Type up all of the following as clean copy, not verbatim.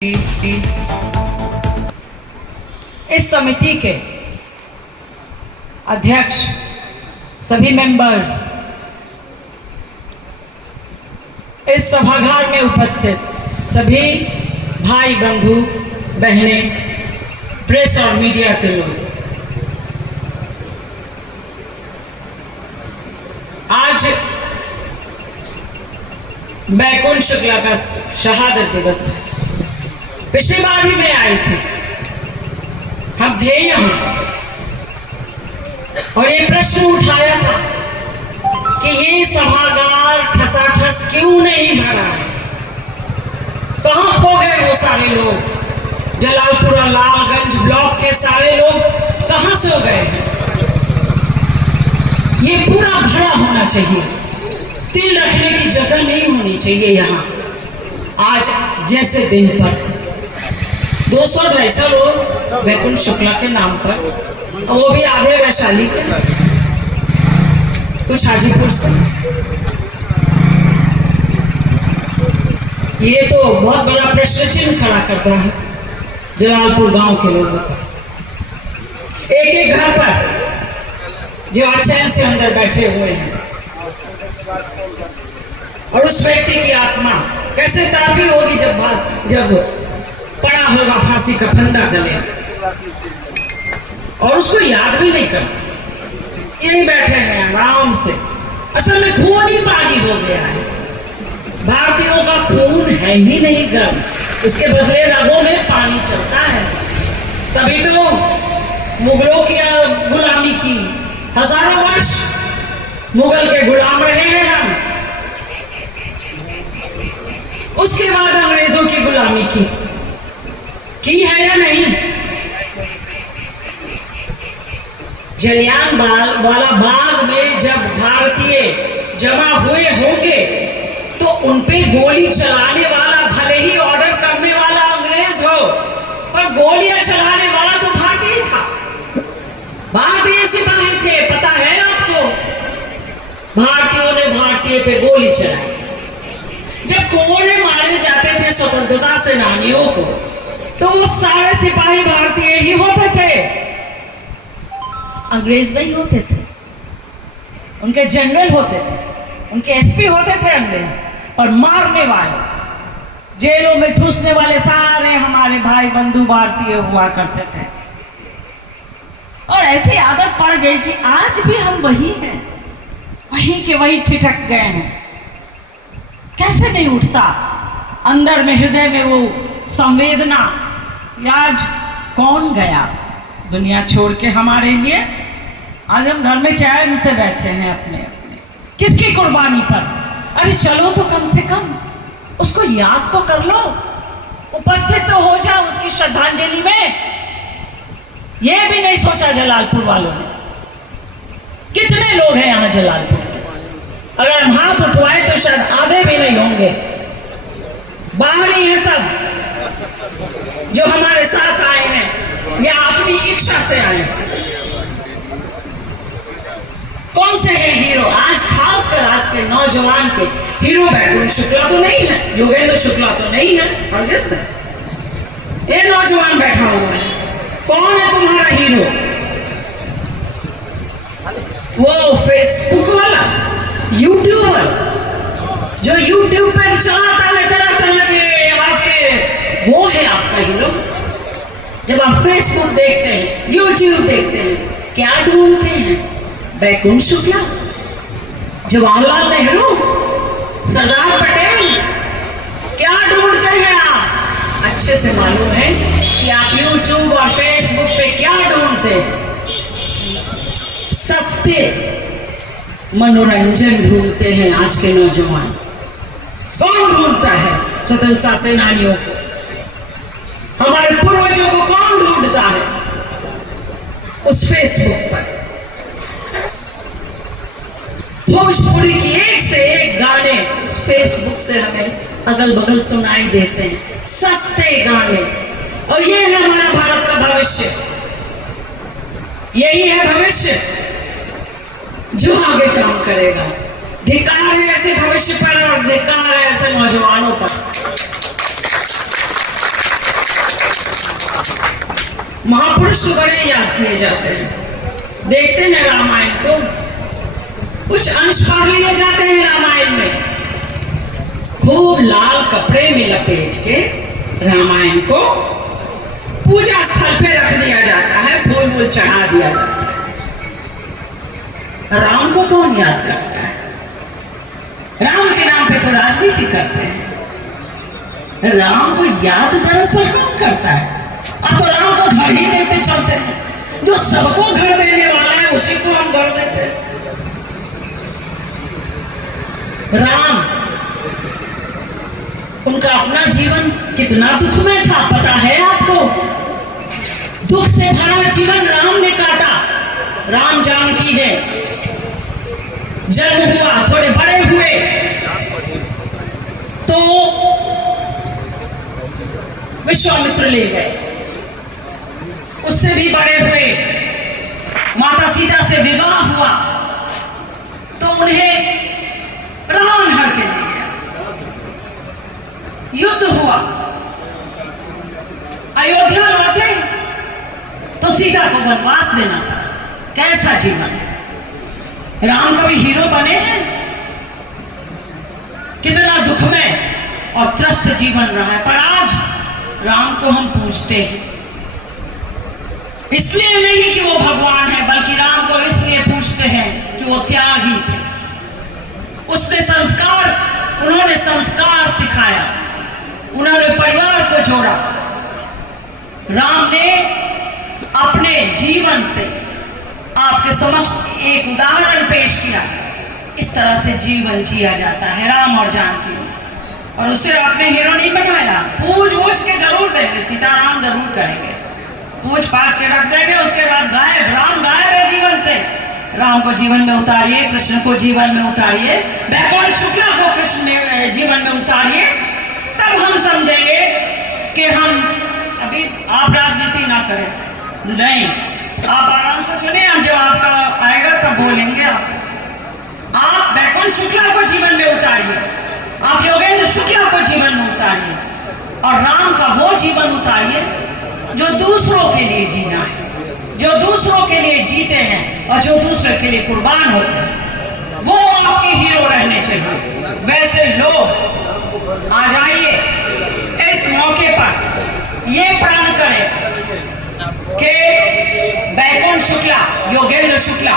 इस समिति के अध्यक्ष, सभी मेंबर्स, इस सभागार में उपस्थित सभी भाई बंधु बहनें, प्रेस और मीडिया के लोग, आज बैकुंठ शुक्ला का शहादत दिवस है। पिछली बार भी मैं आई थी, हम थे यहाँ और ये प्रश्न उठाया था कि ये सभागार ठसाठस क्यों नहीं भरा है, कहाँ खो गए वो सारे लोग, जलालपुरा लालगंज ब्लॉक के सारे लोग कहाँ से हो गए हैं। ये पूरा भरा होना चाहिए, तिल रखने की जगह नहीं होनी चाहिए यहाँ। आज जैसे दिन पर 200-250 लोग बैकुंठ शुक्ला के नाम पर, वो भी आधे वैशाली के, कुछ हाजीपुर से। ये तो बहुत बड़ा प्रश्न चिन्ह खड़ा करता है जलालपुर गांव के लोगों पर। एक एक घर पर जो चैन से अंदर बैठे हुए हैं, और उस व्यक्ति की आत्मा कैसे तड़पी होगी जब पड़ा होगा फांसी का फंदा गले, और उसको याद भी नहीं करते, यही बैठे हैं आराम से। असल में खून ही पानी हो गया है, भारतीयों का खून है ही नहीं गर्म, इसके बदले रगों में पानी चलता है। तभी तो मुगलों की गुलामी की, हजारों वर्ष मुगल के गुलाम रहे हैं हम, उसके बाद अंग्रेजों की गुलामी की है या नहीं। जलियांवाला बाग में जब भारतीय जमा हुए होंगे तो उनपे गोली चलाने वाला भले ही ऑर्डर करने वाला अंग्रेज हो, पर गोलियां चलाने वाला तो भारतीय था, भारतीय सिपाही थे। पता है आपको, भारतीयों ने भारतीय पे गोली चलाई थी। जब कोने मारे जाते थे स्वतंत्रता सेनानियों को, तो वो सारे सिपाही भारतीय ही होते थे, अंग्रेज नहीं होते थे। उनके जनरल होते थे, उनके एसपी होते थे अंग्रेज, पर मारने वाले, जेलों में ठूसने वाले सारे हमारे भाई बंधु भारतीय हुआ करते थे। और ऐसी आदत पड़ गई कि आज भी हम वही हैं, वहीं के वहीं ठिठक गए हैं। कैसे नहीं उठता अंदर में, हृदय में वो संवेदना। आज कौन गया दुनिया छोड़ के हमारे लिए? आज हम घर में चैन से बैठे हैं अपने किसकी कुर्बानी पर? अरे चलो तो कम से कम उसको याद तो कर लो, उपस्थित तो हो जाओ उसकी श्रद्धांजलि में। ये भी नहीं सोचा जलालपुर वालों ने। कितने लोग हैं यहाँ जलालपुर के? अगर हम हाथ उठवाए तो शायद आधे भी नहीं होंगे, बाहरी हैं सब जो हमारे साथ आए हैं या अपनी इच्छा से आए। कौन से हैं हीरो? आज खासकर आज के नौजवान के हीरो बैकुंठ शुक्ला तो नहीं है, योगेंद्र शुक्ला तो नहीं है, और किसने? ये नौजवान बैठा हुआ है। कौन है तुम्हारा हीरो? वो फेसबुक वाला यूट्यूबर जो यूट्यूब पे चलाता है तरह तरह के आपके, वो है आपका हीरो। जब आप फेसबुक देखते हैं, यूट्यूब देखते हैं, क्या ढूंढते हैं? बैकुंठ शुक्ला, जवाहरलाल नेहरू, सरदार पटेल, क्या ढूंढते हैं आप? अच्छे से मालूम है कि आप यूट्यूब और फेसबुक पे क्या ढूंढते हैं? सस्ते मनोरंजन ढूंढते हैं आज के नौजवान। कौन ढूंढता है स्वतंत्रता सेनानियों को? हमारे पूर्वजों को कौन ढूंढता है उस फेसबुक पर? भोजपुरी की एक से एक गाने उस फेसबुक से हमें अगल बगल सुनाई देते हैं, सस्ते गाने। और ये है हमारा भारत का भविष्य, यही है भविष्य जो आगे काम करेगा। धिक्कार है ऐसे भविष्य पर और धिक्कार है ऐसे नौजवानों पर। महापुरुष तो बड़े याद किए जाते हैं। देखते हैं रामायण को, कुछ अंश पढ़ लिए जाते हैं रामायण में। खूब लाल कपड़े में लपेट के रामायण को पूजा स्थल पे रख दिया जाता है, फूल वूल चढ़ा दिया जाता है। राम को कौन याद करता है? राम के नाम पे तो राजनीति करते हैं। राम को याद दरअसल कौन करता है? अब तो राम को घर ही देते चलते हैं। जो सबको घर देने वाला है उसी को हम घर देते हैं। राम, उनका अपना जीवन कितना दुख में था पता है आपको? दुख से भरा जीवन राम ने काटा। राम जानकी ने जन्म हुआ, थोड़े बड़े हुए तो विश्वामित्र ले गए। उससे भी बड़े हुए, माता सीता से विवाह हुआ तो उन्हें रावण हर के ले गया। युद्ध हुआ, अयोध्या लौटे तो सीता को वनवास देना पड़ा। कैसा जीवन है! राम कभी हीरो बने हैं? कितना दुख में और त्रस्त जीवन रहा है। पर आज राम को हम पूजते हैं, इसलिए नहीं कि वो भगवान है, बल्कि राम को इसलिए पूजते हैं कि वो त्यागी थे। उसने संस्कार, उन्होंने संस्कार सिखाया, उन्होंने परिवार को जोड़ा। राम ने अपने जीवन से आपके समक्ष एक उदाहरण पेश किया। इस तरह से जीवन जिया जाता है राम और जानकी ने। और उसे आपने हीरो नहीं बनाया। पूज वूज के जरूर देंगे, सीताराम जरूर करेंगे, पूछ पाछ के रख देंगे, उसके बाद गायब। राम गायब है जीवन से। राम को जीवन में उतारिए, कृष्ण को जीवन में उतारिए, बैकुंठ शुक्ला को कृष्ण जीवन में उतारिए, तब हम समझेंगे कि हम अभी आप राजनीति ना करें। नहीं, आप आराम से सुनिए, हम जो आपका आएगा तब बोलेंगे। आप बैकुंठ शुक्ला को जीवन में उतारिए, आप योगेंद्र शुक्ला को जीवन में उतारिए और राम का वो जीवन उतारिए जो दूसरों के लिए जीना है, जो दूसरों के लिए जीते हैं और जो दूसरे के लिए कुर्बान होते हैं, वो आपके हीरो रहने चाहिए। वैसे लोग आ जाइए, इस मौके पर ये प्रण करें कि बैकुंठ शुक्ला, योगेंद्र शुक्ला,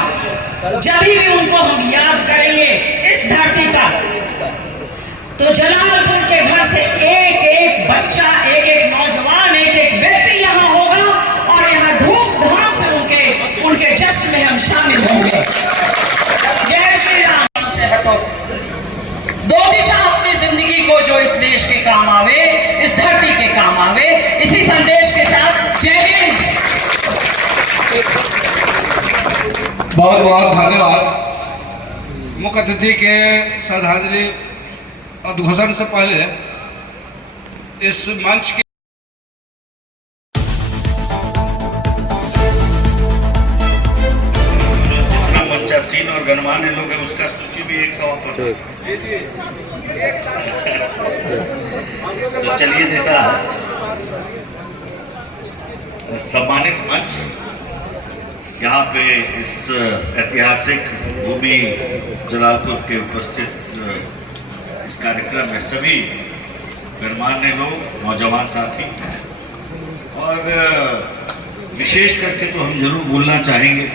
जब भी उनको हम याद करेंगे इस धरती पर, तो जलालपुर के घर से एक एक बच्चा, एक एक नौजवान, एक एक व्यक्ति यहाँ होगा और यहाँ धूमधाम से उनके जश्न में हम शामिल होंगे। जय श्री राम। से हटो, दो दिशा अपनी जिंदगी को जो इस देश के काम आवे, इस धरती के काम आवे, इसी संदेश के साथ जय हिंद। बहुत बहुत धन्यवाद। मुख्य अतिथि के श्रद्धांजलि उद्घोषण से पहले इस मंच के जितना मंचासीन और गणमान्य लोग हैं उसका सूची भी एक समापन। तो चलिए, जैसा सम्मानित मंच यहाँ पे इस ऐतिहासिक भूमि जलालपुर के उपस्थित इस कार्यक्रम में सभी गणमान्य लोग, नौजवान साथी, और विशेष करके तो हम जरूर बोलना चाहेंगे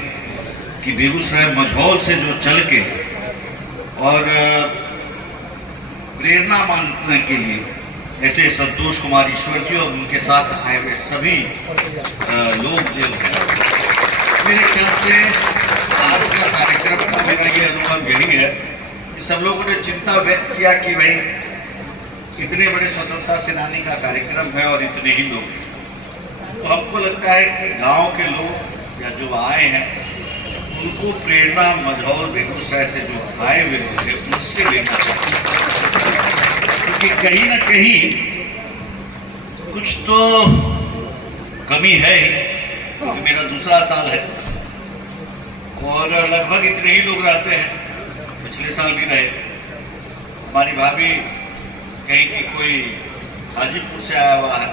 कि बेगूसराय मझौल से जो चल के और प्रेरणा मानने के लिए ऐसे संतोष कुमार ईश्वर जी और उनके साथ आए हुए सभी लोग जो हैं, मेरे ख्याल से आज का कार्यक्रम का मेरा ये अनुभव यही है कि सब लोगों ने चिंता व्यक्त किया कि भाई इतने बड़े स्वतंत्रता सेनानी का कार्यक्रम है और इतने ही लोग हैं। तो हमको लगता है कि गांव के लोग या जो आए हैं उनको प्रेरणा मझौल बेगूसराय से जो आए हुए लोग हैं उनसे लेना चाहिए, क्योंकि कहीं ना कहीं कुछ तो कमी है ही, क्योंकि मेरा दूसरा साल है और लगभग इतने ही लोग रहते हैं। पिछले साल भी रहे। हमारी भाभी कहीं की कोई हाजीपुर से आया हुआ है,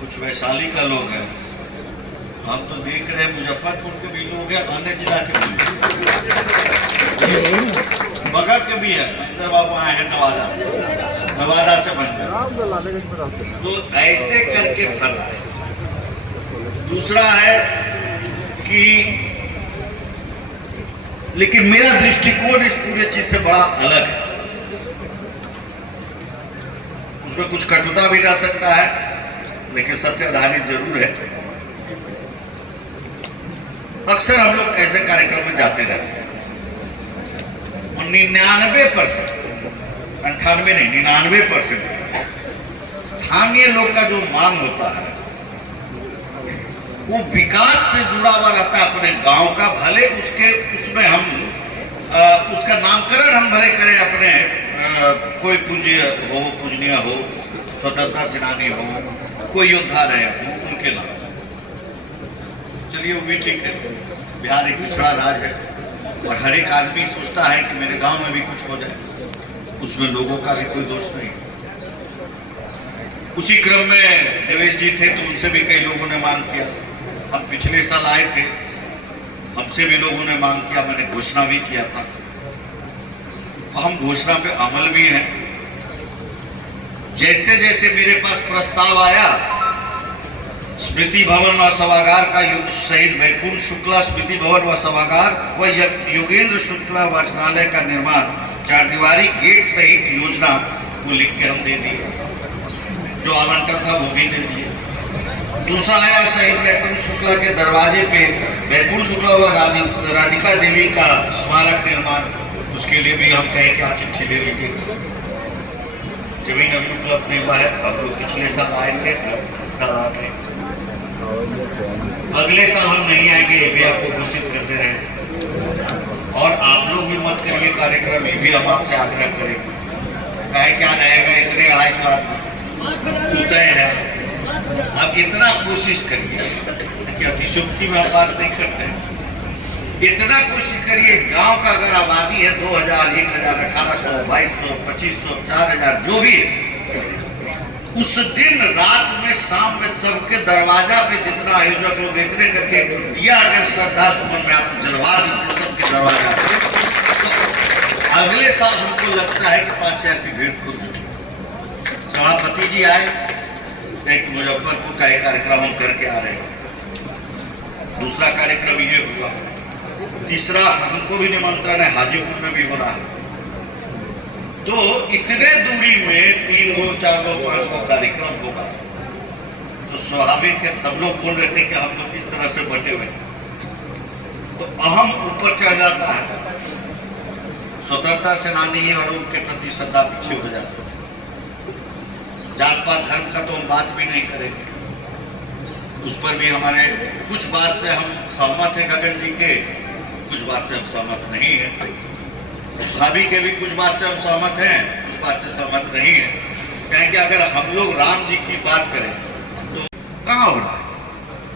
कुछ वैशाली का लोग है, हम तो देख रहे हैं मुजफ्फरपुर के भी लोग हैं, अन्य जिला के भी बगल के भी है। महेंद्र बाबू आए हैं नवादा से बन गए, तो ऐसे करके फल रहा है। दूसरा है कि लेकिन मेरा दृष्टिकोण इस पूरे चीज से बड़ा अलग है। उसमें कुछ कटुता भी रह सकता है, लेकिन सत्य आधारित जरूर है। अक्सर हम लोग ऐसे कार्यक्रम में जाते रहते हैं और 99%, 98 नहीं 99% स्थानीय लोग का जो मांग होता है वो विकास से जुड़ा हुआ रहता है अपने गांव का। भले उसमें हम उसका नामकरण हम भले करें अपने कोई पूजनीय हो, स्वतंत्रता सेनानी हो, कोई योद्धा रहे हो, उनके नाम। चलिए वो भी ठीक है। बिहार एक पिछड़ा राज्य है और हर एक आदमी सोचता है कि मेरे गांव में भी कुछ हो जाए, उसमें लोगों का भी कोई दोष नहीं। उसी क्रम में देवेश जी थे तो उनसे भी कई लोगों ने मांग किया। हम पिछले साल आए थे, हमसे भी लोगों ने मांग किया, मैंने घोषणा भी किया था और हम घोषणा पे अमल भी हैं। जैसे जैसे मेरे पास प्रस्ताव आया, स्मृति भवन व सभागार का शहीद वैकुंठ शुक्ला स्मृति भवन व सभागार व योगेंद्र शुक्ला वाचनालय का निर्माण 4 दीवारी गेट सहित योजना को लिख के हम दे दिए। जो आवंटन था वो भी दे दिए। दूसरा आया शहीद वैकुंठ शुक्ला के दरवाजे पे वैकुंठ शुक्ला व राधिका देवी का स्मारक निर्माण, उसके लिए भी हम कहे कि आप चिट्ठी ले लीजिए। जमीन अभी उपलब्ध नहीं हुआ है। अब लोग पिछले साल आए थे, इस साल आ गए, अगले साल हम नहीं आएंगे, ये भी आपको घोषित करते रहे। और आप लोग भी मत करिए कार्यक्रम, ये भी हम आपसे आग्रह करेंगे। कहे क्या रहेगा, इतने 250 तय है। अब इतना कोशिश करिए कि अतिशुक्ति में हम बात नहीं करते हैं। इतना कोशिश करिए, इस गांव का अगर आबादी है 2000, 1000, 1800, 2200, 2500, 4000 जो भी है, उस दिन रात में शाम में सबके दरवाजा पे जितना आयोजक लोग इतने करके दिया अगर श्रद्धा सुमन में आप जलवा दीजिए सबके दरवाजा पे, तो अगले साल हमको लगता है कि 5000 की भीड़ खुद जुटी। सभापति जी आए, कहे कि मुजफ्फरपुर का एक कार्यक्रम हम करके आ रहे हैं। दूसरा कार्यक्रम ये हुआ। तीसरा हमको भी निमंत्रण है, हाजीपुर में भी हो रहा है। तो इतने दूरी में 3 गो 4 गो 5 गो कार्यक्रम होगा, तो स्वाभाविक है सब लोग बोल रहे थे कि हम लोग किस तरह से बटे हुए, तो अहम ऊपर चढ़ जाता है। स्वतंत्रता सेनानी और उनके प्रति श्रद्धा पीछे हो जाती है। जात पात धर्म का तो हम बात भी नहीं करेंगे, उस पर भी हमारे कुछ बात से हम सहमत हैं गगन जी के, कुछ बात से हम सहमत नहीं है। भाभी के भी कुछ बात से हम सहमत हैं, कुछ बात से सहमत नहीं है। कहें कि अगर हम लोग राम जी की बात करें तो कहाँ हो रहा है?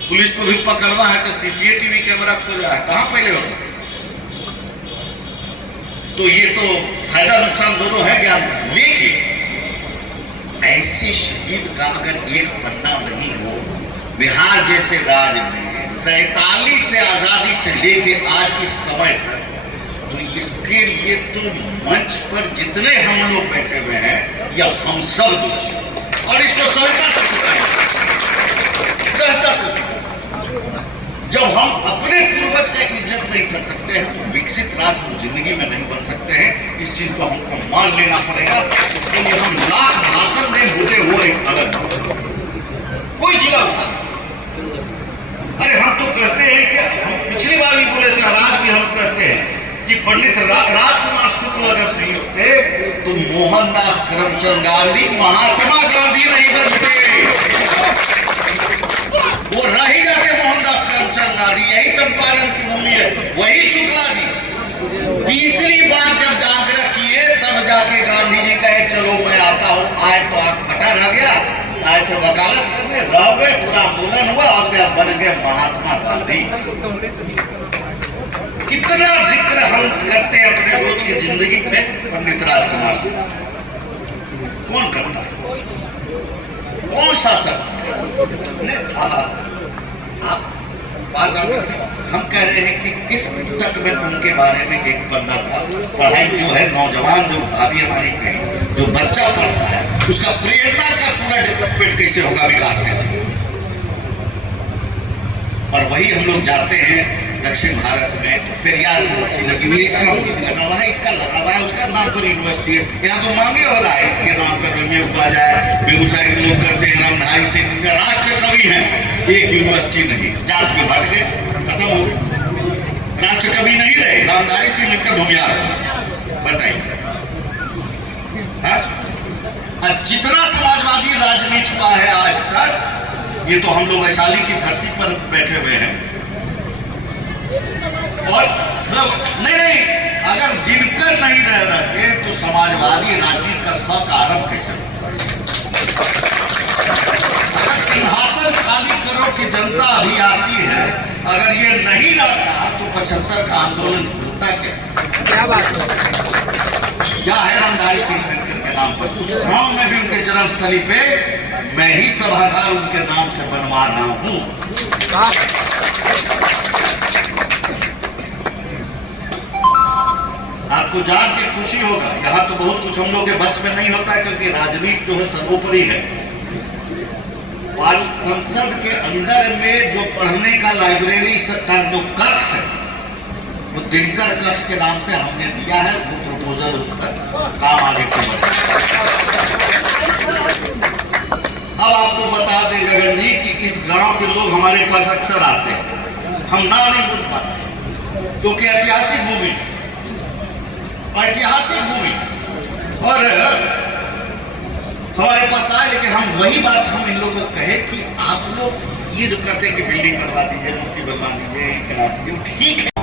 पुलिस को भी पकड़ना है तो सीसीटीवी कैमरा खोज रहा है, कहाँ पहले होता था? तो ये तो फायदा नुकसान दोनों है ज्ञान का। लेकिन ऐसे शहीद का अगर एक पन्ना नहीं हो, बिहार जैसे राज्य में 47 से आजादी से लेके आज इस समय तक, तो इसके लिए तो मंच पर जितने हम लोग बैठे हुए हैं या हम सब दोषी, और इसको सहजता से स्वीकार, सहजता से स्वीकार। जब हम अपने पूर्वज का इज्जत नहीं कर सकते हैं तो विकसित राष्ट्र जिंदगी में नहीं बन सकते हैं। इस चीज को हमको मान लेना पड़ेगा। इसके लिए हम लाख भाषण दें, बोले वो एक अलग बात। कोई जिला उठा, अरे हम तो कहते हैं कि हम पिछली बार भी बोले थे, आज भी हम कहते हैं कि पंडित राजकुमार शुक्ल अगर नहीं होते तो मोहनदास करमचंद गांधी महात्मा गांधी नहीं बनते, वो रह ही जाते मोहनदास करमचंद गांधी। यही चंपारण की भूमि है, वही शुक्ला जी। तीसरी बार जब आग्रह किए तब जाके गांधी जी कहे चलो मैं आता हूँ। आए तो आग फटा रह गया, आए थे वकालत करने, रह गए, पूरा आंदोलन हुआ, उसके बन गए महात्मा गांधी। कितना जिक्र हम करते हैं अपने रोज की जिंदगी में पंडित राजकुमार शुक्ल, कौन करता है? कौन शासक ने कहा? आप 5 साल हम कह रहे हैं कि किस पुस्तक में उनके बारे में एक पन्ना था। पढ़ाई जो है नौजवान जो भाभी हमारी कही जो बच्चा पढ़ता है उसका प्रेरणा का पूरा डेवलपमेंट कैसे होगा, विकास कैसे। और वही हम लोग जाते हैं दक्षिण भारत में, पेरियार की मूर्ति लगी हुई है, इसका मूर्ति लगा हुआ है, इसका लगा हुआ है, उसका नाम पर यूनिवर्सिटी है। यहाँ तो मांगे हो रहा है इसके नाम पर ये हुआ जाए। बेगूसराय के लोग कहते हैं रामधारी सिंह राष्ट्र कवि हैं, एक यूनिवर्सिटी नहीं, जात में भट गए, खत्म हो गए, राष्ट्र कवि नहीं रहे, रामधारी सिंह लिखकर भूमियार। बताइए और जितना समाजवादी राजनीति हुआ है आज तक, ये तो हम लोग वैशाली की धरती पर बैठे हुए हैं। और नहीं, अगर दिनकर नहीं रह रहे तो समाजवादी राजनीति का शक आरंभ कैसे होगा। अगर सिंहासन खाली करो कि जनता अभी आती है, अगर ये नहीं रहता तो 75 का आंदोलन होता क्या बात क्या है। रामधारी सिंह दिनकर के नाम पर उस गांव में भी उनके जन्मस्थली पे मैं ही सभागार उनके नाम से बनवा रहा हूं। आपको जान के खुशी होगा, यहाँ तो बहुत कुछ हम लोग के बस में नहीं होता है, क्योंकि राजनीति जो है सर्वोपरि है। संसद के अंदर में जो पढ़ने का लाइब्रेरी का जो कक्ष है वो दिनकर कक्ष के नाम से हमने दिया है। वो प्रपोजल उसका काम आगे से बढ़ेगा। अब आपको बता दें गगन जी कि इस गांव के लोग हमारे पास अक्सर आते हैं, हम ना नहीं बोल पाते क्योंकि ऐतिहासिक भूमि और हमारे पास आए, लेकिन हम वही बात हम इन लोगों को कहे कि आप लोग ये जो कहते हैं कि बिल्डिंग बनवा दीजिए, मूर्ति बनवा दीजिए, करा दीजिए, ठीक है।